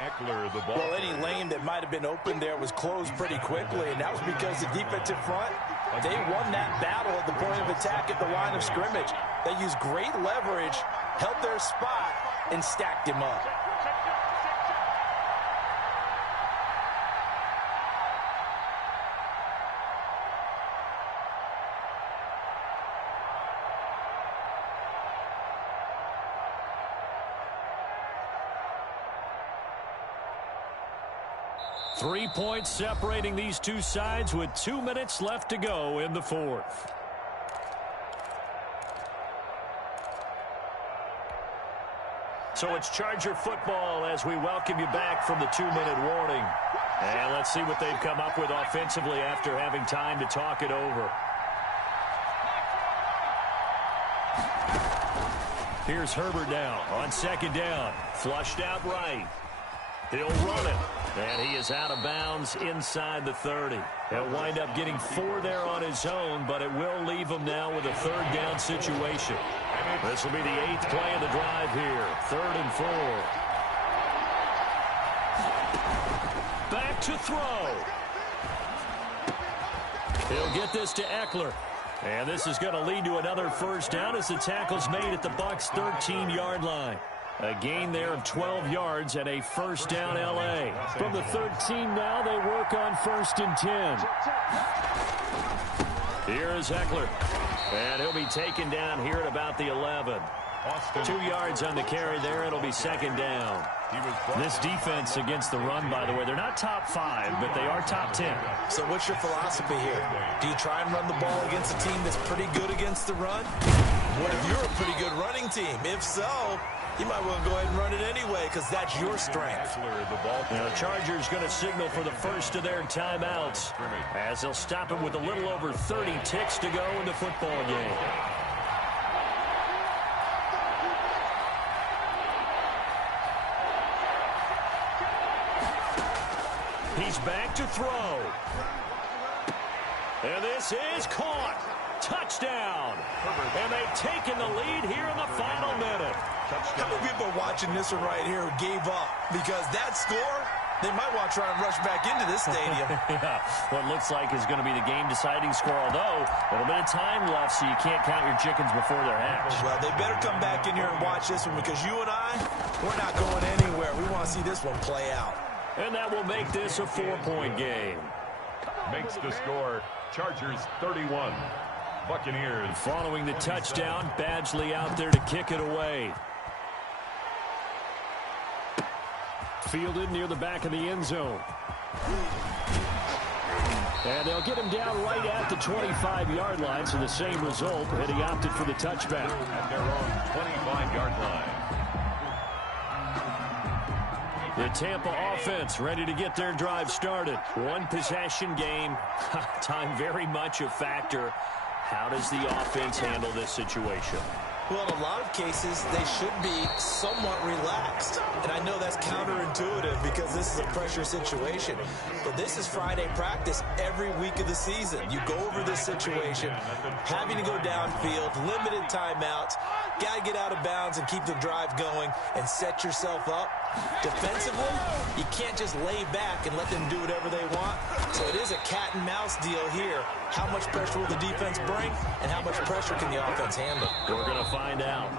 Eckler, the ball. Well, any lane that might have been open there was closed pretty quickly, and that was because the defensive front, they won that battle at the point of attack at the line of scrimmage. They used great leverage, held their spot, and stacked him up. Three points separating these two sides with 2 minutes left to go in the 4th. So it's Charger football as we welcome you back from the 2-minute warning. And let's see what they've come up with offensively after having time to talk it over. Here's Herbert now on 2nd down. Flushed out right. He'll run it. And he is out of bounds inside the 30. He'll wind up getting 4 there on his own, but it will leave him now with a 3rd down situation. This will be the 8th play of the drive here. 3rd and 4. Back to throw. He'll get this to Eckler. And this is going to lead to another 1st down as the tackle's made at the Bucs' 13-yard line. A gain there of 12 yards and a 1st down L.A. From the 13 now, they work on 1st and 10. Here is Eckler. And he'll be taken down here at about the 11. 2 yards on the carry there. It'll be 2nd down. This defense against the run, by the way, they're not top 5, but they are top 10. So what's your philosophy here? Do you try and run the ball against a team that's pretty good against the run? What if you're a pretty good running team? If so, you might want to go ahead and run it anyway because that's your strength. Now, the Chargers going to signal for the first of their timeouts as they'll stop it with a little over 30 ticks to go in the football game. He's back to throw. And this is caught. Touchdown. And they've taken the lead here in the final minute. How many people are watching this one right here who gave up? Because that score, they might want to try and rush back into this stadium. Yeah, what looks like is going to be the game-deciding score, although a little bit of time left, so you can't count your chickens before they're hatched. Well, they better come back in here and watch this one because you and I, we're not going anywhere. We want to see this one play out. And that will make this a 4-point game. Makes the score Chargers 31. Buccaneers. Following the touchdown, Badgley out there to kick it away. Fielded near the back of the end zone. And they'll get him down right at the 25-yard line, so the same result, and he opted for the touchback. At their own 25-yard line. The Tampa offense ready to get their drive started. One possession game. Time very much a factor. How does the offense handle this situation? Well, in a lot of cases, they should be somewhat relaxed. And I know that's counterintuitive because this is a pressure situation. But this is Friday practice every week of the season. You go over this situation, having to go downfield, limited timeouts, got to get out of bounds and keep the drive going and set yourself up. Defensively, you can't just lay back and let them do whatever they want. So it is a cat and mouse deal here. How much pressure will the defense bring and how much pressure can the offense handle? We're going to find out.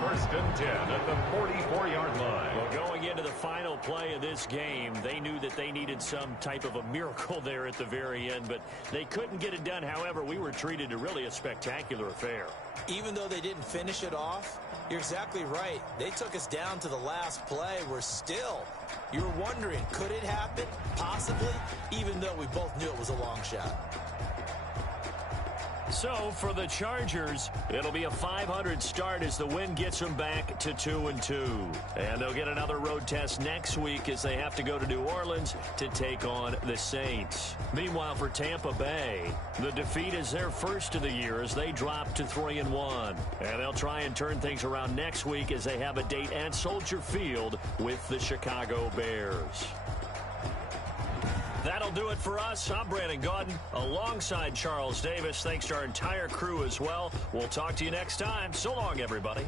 1st and 10 at the 44-yard line. Well, going into the final play of this game, they knew that they needed some type of a miracle there at the very end, but they couldn't get it done. However, we were treated to really a spectacular affair. Even though they didn't finish it off, you're exactly right. They took us down to the last play. We're still, you're wondering, could it happen? Possibly, even though we both knew it was a long shot. So for the Chargers, it'll be a .500 start as the win gets them back to 2-2. And they'll get another road test next week as they have to go to New Orleans to take on the Saints. Meanwhile, for Tampa Bay, the defeat is their first of the year as they drop to 3-1. And they'll try and turn things around next week as they have a date at Soldier Field with the Chicago Bears. That'll do it for us. I'm Brandon Gaudin alongside Charles Davis. Thanks to our entire crew as well. We'll talk to you next time. So long, everybody.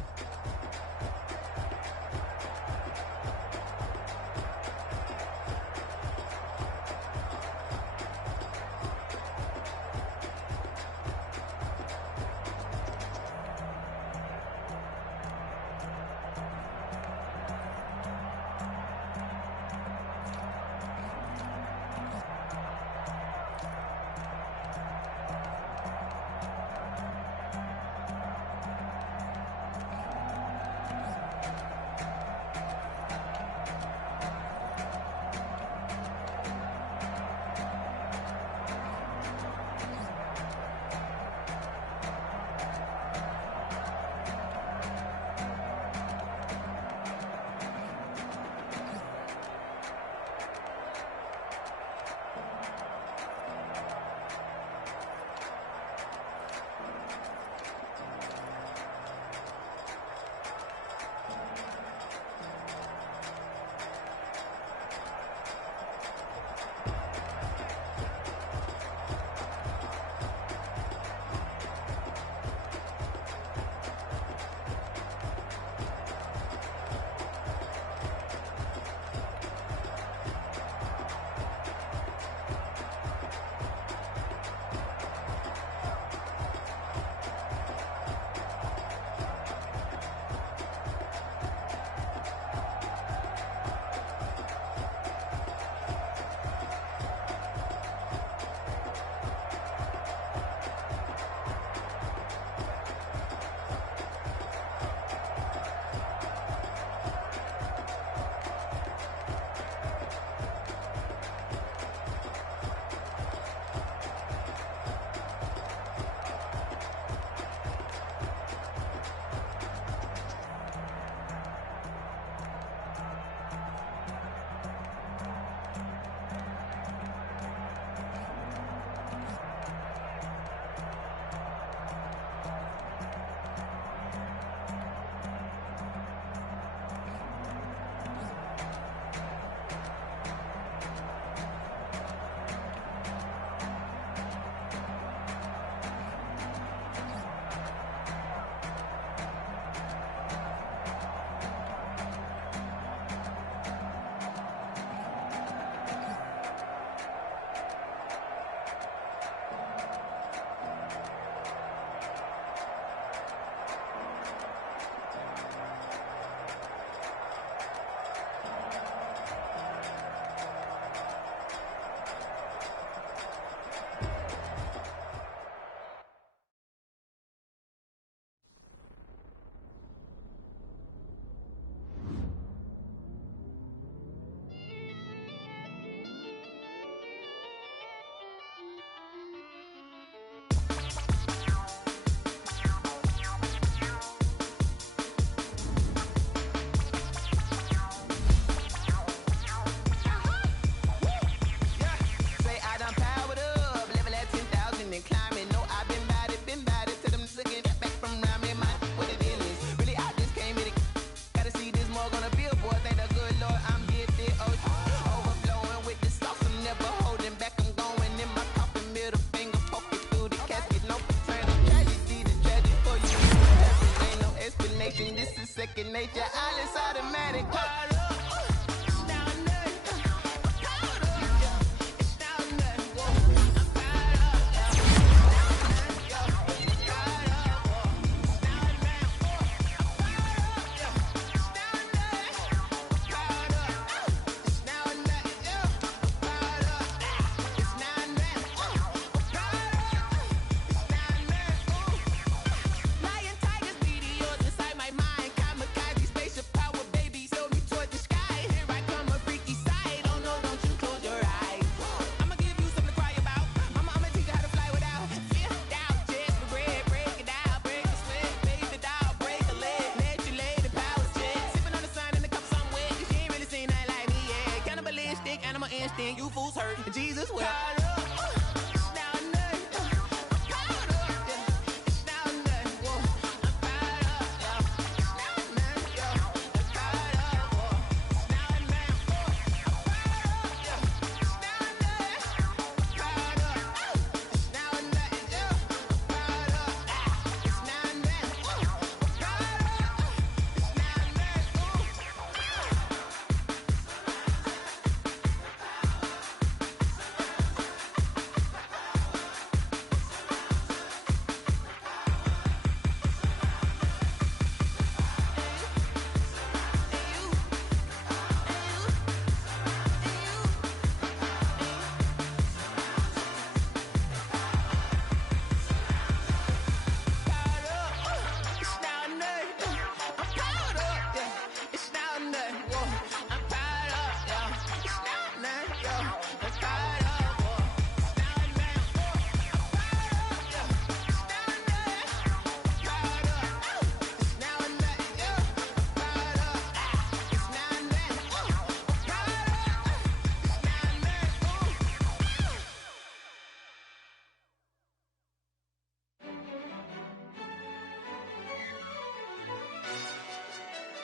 Jesus will.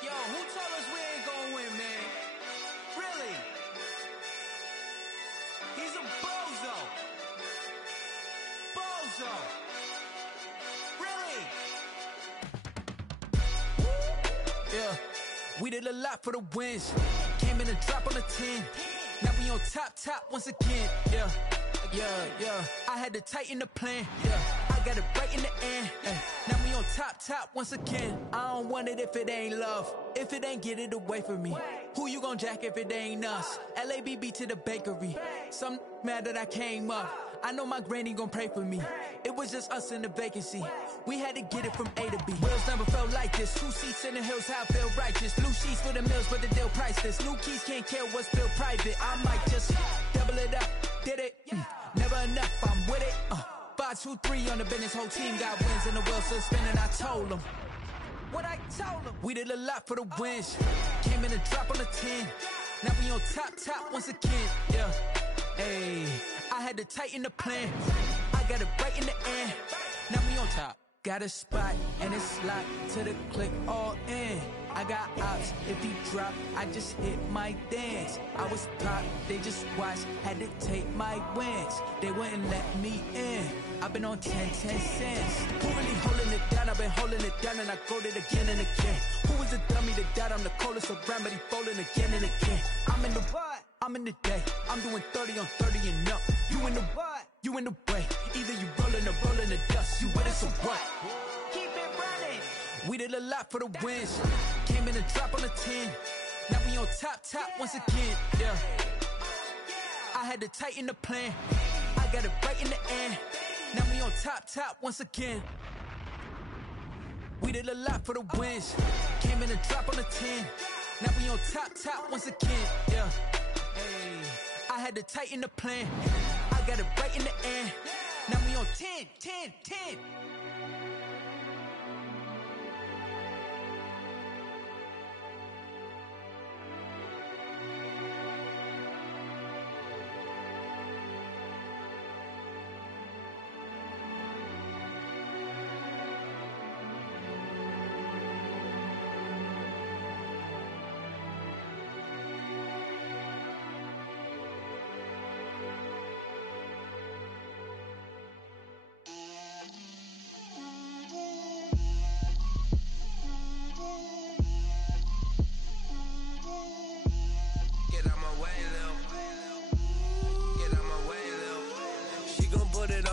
Yo, who told us we ain't gonna win, man? Really? He's a bozo. Bozo. Really? Yeah, we did a lot for the wins. Came in and drop on the 10. Now we on top once again. Yeah. I had to tighten the plan. Yeah, I got it right in the end. Now we on top once again. I don't want it if it ain't love. If it ain't, get it away from me. Who you gon' jack if it ain't us? LABB to the bakery. Some mad that I came up. I know my granny gon' pray for me. It was just us in the vacancy. We had to get it from A to B. Wheels never felt like this. 2 seats in the hills, how I feel righteous. Blue sheets for the mills, but the deal priceless. New keys can't care what's built private. I might just double it up. Did it? Never enough, I'm with it. 5, 2, 3 on the business. Whole team got wins and the wheels still spinning. I told them what I told them. We did a lot for the wins. Came in and drop on the 10. Now we on top once again. Yeah. Hey, I had to tighten the plan. I got it right in the end. Now we on top. Got a spot and it's locked to the click all in. I got ops, if he drop, I just hit my dance. I was pop, they just watched, had to take my wins. They wouldn't let me in. I've been on 10 cents. Who really holding it down? I've been holding it down and I got it again and again. Who was the dummy that died? I'm the coldest around, but he falling again and again. I'm in the what? I'm in the day. I'm doing 30 on 30 and up. You in the what? You in the way. Either you rolling or rolling the dust. You with us or what? Keep it running. We did a lot for the wins. Came in and drop on the 10. Now we on top once again. Yeah. I had to tighten the plan. I got it right in the end. Now we on top once again. We did a lot for the wins. Came in and drop on the 10. Now we on top once again. Yeah. Hey, I had to tighten the plan. I got it right in the end. Now we on 10.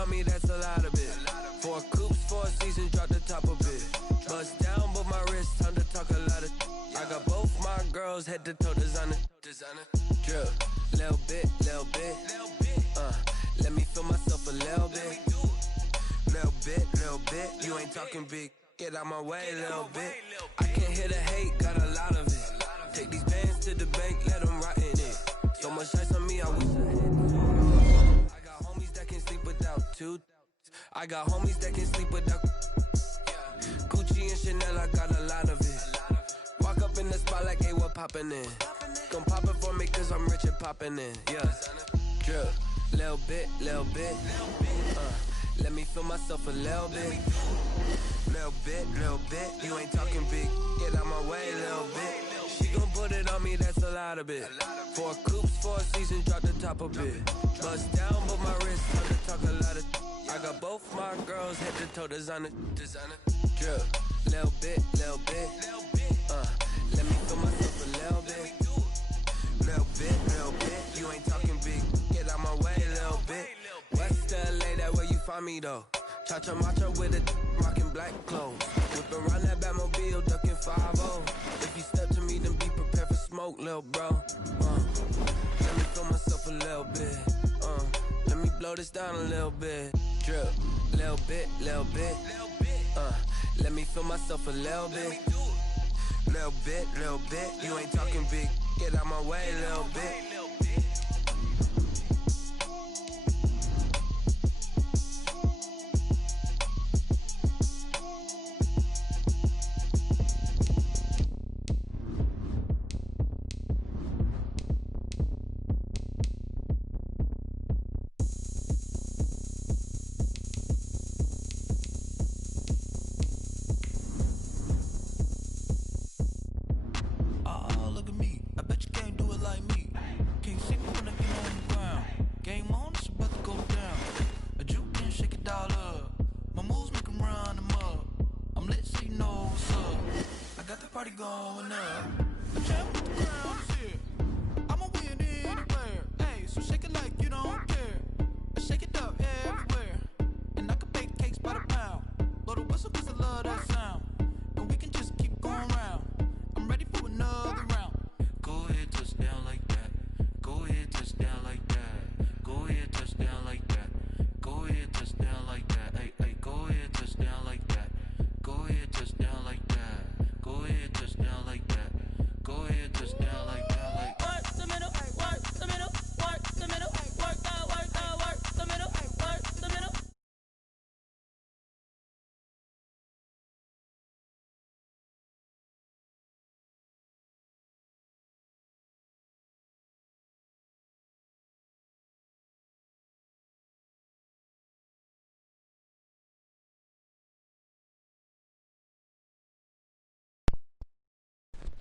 Me, that's a lot of it. 4 coops, 4 seasons, drop the top of it. Bust down, but my wrist, time to talk a lot of. I got both my girls, head to toe designer. Drip, little bit. Let me feel myself a little bit. Little bit. You ain't talking big. Get out my way, little bit. I can't hear the hate, got a lot of it. Take these bands to the bank, let them rot in it. So much ice on me, I wish I had. I got homies that can sleep without two. I got homies that can sleep without. Gucci and Chanel, I got a lot of it. Walk up in the spot like, hey, what poppin' in? Come pop it for me, cause I'm rich and poppin' in, yeah. Drip, little bit, little bit. Let me feel myself a little bit. Little bit, little bit. You ain't talking big. Get out my way, little bit. She gon' put it on me, that's a lot of it. 4 coops, 4 seasons, drop the top a bit. Bust down, but my wrist on the talk a lot of. I got both my girls head to toe designer. Drip, little bit, little bit. Let me feel myself a little bit. Little bit, little bit. You ain't talking big. Get out my way, little bit. West LA, that where you find me though. Cha-cha matcha with a rockin' black clothes. Whip around that Batmobile, ducking 5-0. If you step to me, then be prepared for smoke, lil' bro. Let me feel myself a little bit. Let me blow this down a little bit. Drip, little bit, little bit. Let me feel myself a little bit. Little bit, little bit. You ain't talking big. Get out my way, little bit.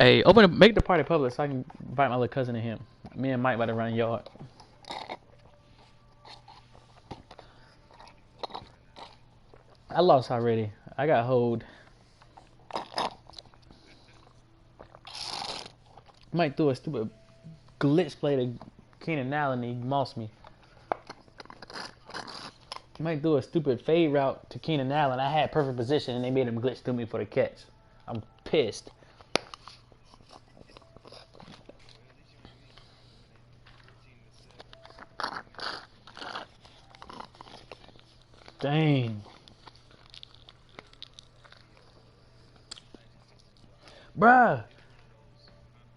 Hey, make the party public so I can invite my little cousin and him. Me and Mike about to run yard. I lost already. I got hold. Mike threw a stupid glitch play to Keenan Allen and he mossed me. Mike threw a stupid fade route to Keenan Allen. I had perfect position and they made him glitch through me for the catch. I'm pissed. Dang. Bruh.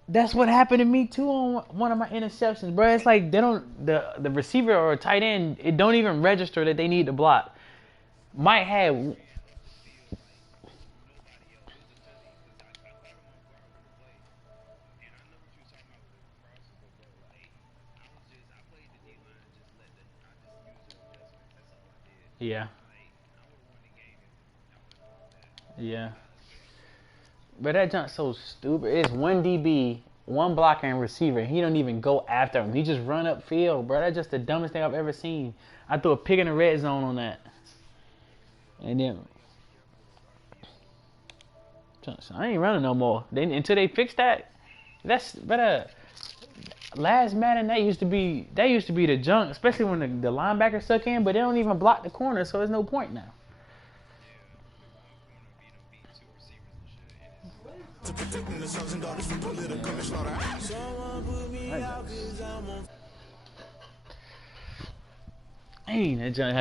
That's what happened to me too on one of my interceptions, bruh. It's like they don't the receiver or tight end, it don't even register that they need to block. Mike had Yeah. Yeah. But that junk's so stupid. It's one DB, one blocker and receiver. He don't even go after him. He just run up field, bro. That's just the dumbest thing I've ever seen. I threw a pick in the red zone on that. And then I ain't running no more. Then until they fix that, that's better. Last Madden that used to be the junk, especially when the linebacker stuck in, but they don't even block the corner, so there's no point now. Dang, that junk having